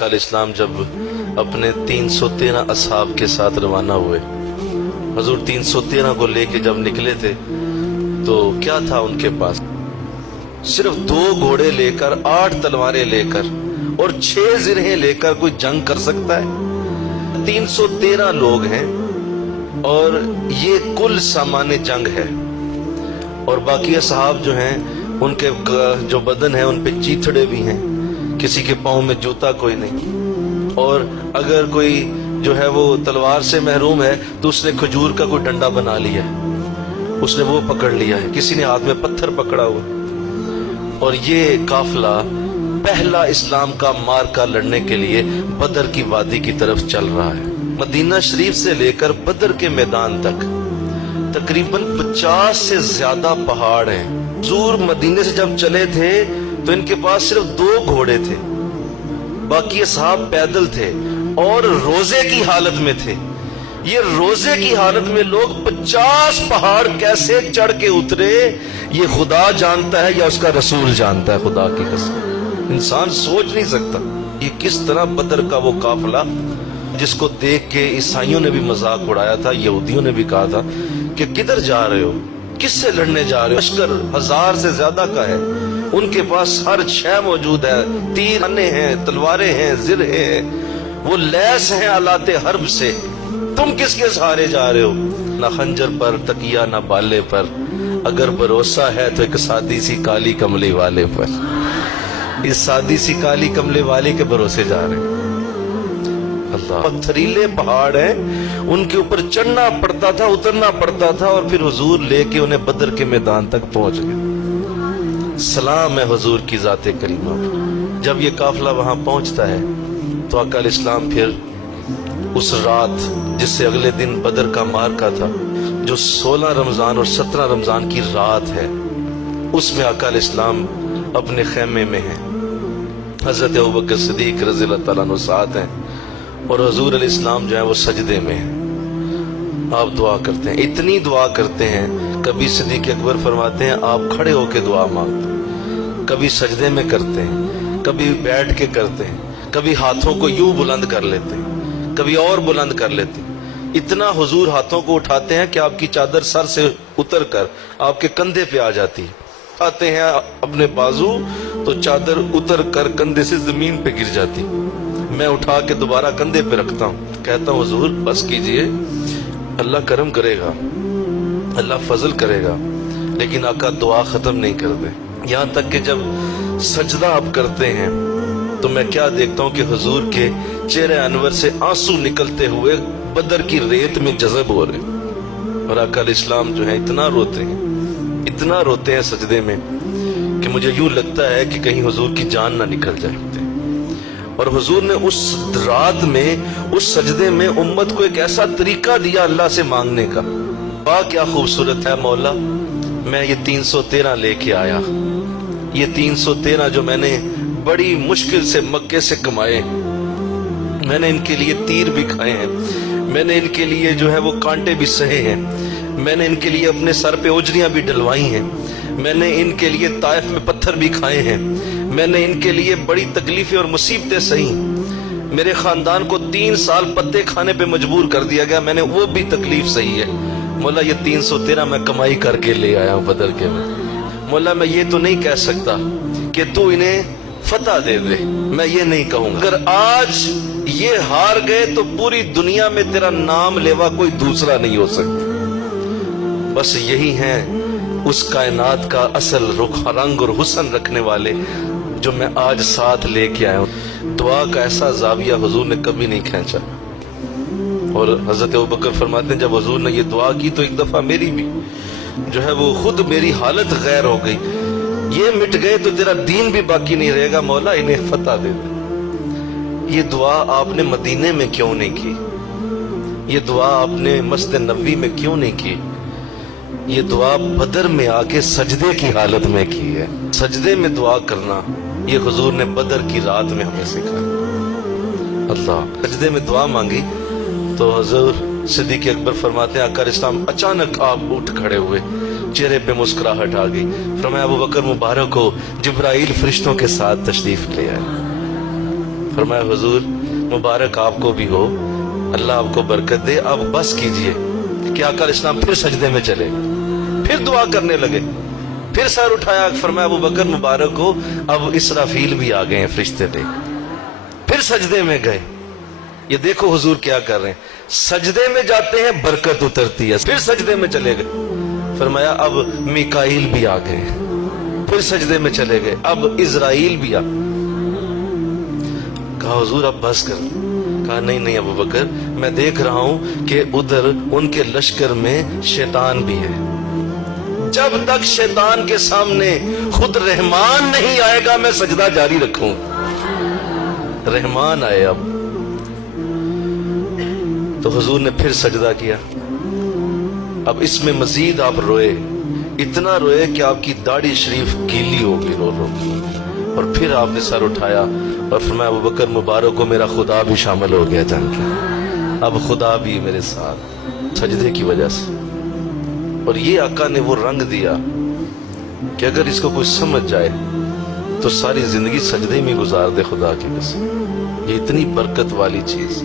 आका इस्लाम जब अपने 313 असहाब के साथ रवाना हुए, हजूर 313 को लेके जब निकले थे तो क्या था उनके पास? सिर्फ 2 घोड़े लेकर, 8 तलवारें लेकर और 6 जिरहें लेकर कोई जंग कर सकता है? 313 लोग हैं और ये कुल सामान्य जंग है। और बाकी असहाब जो हैं उनके जो बदन है उन पे चीथड़े भी हैं, किसी के पाँव में जूता कोई नहीं, और अगर कोई जो है वो तलवार से महरूम है तो उसने खजूर का कोई डंडा बना लिया है, उसने वो पकड़ लिया है, किसी ने हाथ में पत्थर पकड़ा हुआ। और ये काफिला पहला इस्लाम का मार्का लड़ने के लिए बदर की वादी की तरफ चल रहा है। मदीना शरीफ से लेकर बदर के मैदान तक तकरीबन 50 से ज्यादा पहाड़ हैं। हुजूर मदीने से जब चले थे तो इनके पास सिर्फ 2 घोड़े थे, बाकी असहाब पैदल थे और रोजे की हालत में थे। ये रोजे की हालत में लोग 50 पहाड़ कैसे चढ़ के उतरे, ये खुदा जानता है या उसका रसूल जानता है। खुदा की कसम इंसान सोच नहीं सकता ये किस तरह बदर का वो काफिला, जिसको देख के ईसाइयों ने भी मजाक उड़ाया था, यहूदियों ने भी कहा था कि किधर जा रहे हो, किससे लड़ने जा रहे हो? लश्कर 1000 से ज्यादा का है, उनके पास हर शय मौजूद है, तीर हैं, तलवारें हैं, जिरहे हैं, वो लैस हैं आलाते हर्ब से। तुम किसके सहारे जा रहे हो? ना खंजर पर तकिया ना बाले पर, अगर भरोसा है तो एक सादी सी काली कमली वाले पर। इस सादी सी काली कमले वाले के भरोसे जा रहे हैं। अल्लाह, पत्थरीले पहाड़ हैं, उनके ऊपर चढ़ना पड़ता था, उतरना पड़ता था, और फिर हुजूर लेके उन्हें बदर के मैदान तक पहुंच गए। सलाम है हुजूर की जाते करीमा पर। जब ये काफिला वहां पहुंचता है तो आका इस्लाम फिर उस रात, जिससे अगले दिन बदर का मार्का था, जो 16 रमजान और 17 रमजान की रात है, उसमें आका इस्लाम अपने खेमे में हैं। हजरत अबू बकर सिद्दीक रज़ी अल्लाह तआला अन्हु साथ हैं और हुजूर अलैहिस्सलाम जो है वो सजदे में हैं। आप दुआ करते हैं, इतनी दुआ करते हैं, कभी सिद्दीक अकबर फरमाते हैं आप खड़े होके दुआ मांगते हैं, कभी सजदे में करते हैं, कभी बैठ के करते हैं, कभी हाथों को यूं बुलंद कर लेते हैं, कभी और बुलंद कर लेते हैं। इतना हुजूर हाथों को उठाते हैं कि आपकी चादर सर से उतर कर आपके कंधे पे आ जाती है। आते हैं अपने बाजू तो चादर उतर कर कंधे से जमीन पे गिर जाती। मैं उठा के दोबारा कंधे पे रखता हूँ, कहता हूँ हुजूर बस कीजिए, अल्लाह करम करेगा, अल्लाह फजल करेगा। लेकिन आका दुआ खत्म नहीं करते। यहाँ तक कि जब सजदा आप करते हैं तो मैं क्या देखता हूँ कि हुजूर के चेहरे अनवर से आंसू निकलते हुए बदर की रेत में जज़ब हो रहे, और आका इस्लाम जो है इतना रोते हैं सजदे में कि मुझे यूं लगता है कि कहीं हुजूर की जान ना निकल जाए। और हुजूर ने उस रात में, उस सजदे में उम्मत को एक ऐसा तरीका दिया अल्लाह से मांगने का। वाह क्या खूबसूरत है मौला, मैं ये 313 लेके आया, ये 313 जो मैंने बड़ी मुश्किल से मक्के से कमाए, मैंने इनके लिए तीर भी खाए हैं, मैंने इनके लिए जो है वो कांटे भी सहे हैं, मैंने इनके लिए अपने सर पे ओजरियां भी डलवाई हैं, मैंने इनके लिए ताइफ में पत्थर भी खाए हैं, मैंने इनके लिए बड़ी तकलीफें और मुसीबतें सही। मेरे खानदान को 3 साल पत्ते खाने पे मजबूर कर दिया गया, मैंने वो भी तकलीफ सही है। मौला ये 313 मैं कमाई करके ले आया हूँ बदर के में। मौला मैं ये तो नहीं कह सकता कि तू इन्हें फतह दे दे, मैं ये नहीं कहूंगा। अगर आज ये हार गए तो पूरी दुनिया में तेरा नाम लेवा कोई दूसरा नहीं हो सकता। बस यही है उस कायनात का असल रुख, रंग और हुस्न रखने वाले जो मैं आज साथ लेके आया हूँ। दुआ का ऐसा जाविया हुजूर ने कभी नहीं खींचा। और हजरत अबू बकर फरमाते हैं जब हुजूर ने ये दुआ की तो एक दफा मेरी भी जो है वो खुद मेरी हालत गैर हो गई। ये मिट गए तो तेरा दीन भी बाकी नहीं रहेगा, मौला इन्हें फतह दे दे। ये दुआ आपने मदीने में क्यों नहीं की? ये दुआ आपने मस्जिद नबवी में क्यों नहीं की? ये दुआ बदर में आके सजदे की हालत में की है। सजदे में दुआ करना ये हुजूर ने बदर की रात में हमें सिखाया। अल्लाह, सजदे में दुआ मांगी तो हुजूर सिद्दीक अकबर फरमाते हैं आका इस्लाम अचानक आप उठ खड़े हुए, चेहरे पे मुस्कुराहट आ गई। फरमाया अबू बकर मुबारक हो, जिब्राइल फरिश्तों के साथ तशरीफ ले आए। فرمایا حضور مبارک آپ کو بھی ہو, اللہ آپ کو برکت دے, اب بس کیجئے. کہ آقا علیہ السلام پھر سجدے میں چلے, پھر دعا کرنے لگے, پھر سر اٹھایا. فرمایا ابو بکر مبارک ہو, اب اسرافیل بھی آ گئے ہیں فرشتے لے. پھر سجدے میں گئے. یہ دیکھو حضور کیا کر رہے ہیں, سجدے میں جاتے ہیں برکت اترتی ہے. پھر سجدے میں چلے گئے. فرمایا اب میکائیل بھی آ گئے. پھر سجدے میں چلے گئے. اب اسرائیل بھی آ. کہا حضور اب بس کر. کہا نہیں ابو بکر, میں دیکھ رہا ہوں کہ ادھر ان کے لشکر میں شیطان بھی ہے. جب تک شیطان کے سامنے خود رحمان نہیں آئے گا میں سجدہ جاری رکھوں. رحمان آئے اب تو حضور نے پھر سجدہ کیا. اب اس میں مزید آپ روئے, اتنا روئے کہ آپ کی داڑھی شریف گیلی ہو گئی رو کے. اور پھر آپ نے سر اٹھایا اور فرمایا ابو بکر مبارک کو میرا خدا بھی شامل ہو گیا جان کے. اب خدا بھی میرے ساتھ سجدے کی وجہ سے. اور یہ آقا نے وہ رنگ دیا کہ اگر اس کو کوئی سمجھ جائے تو ساری زندگی سجدے میں گزار دے خدا کی قسم. یہ اتنی برکت والی چیز.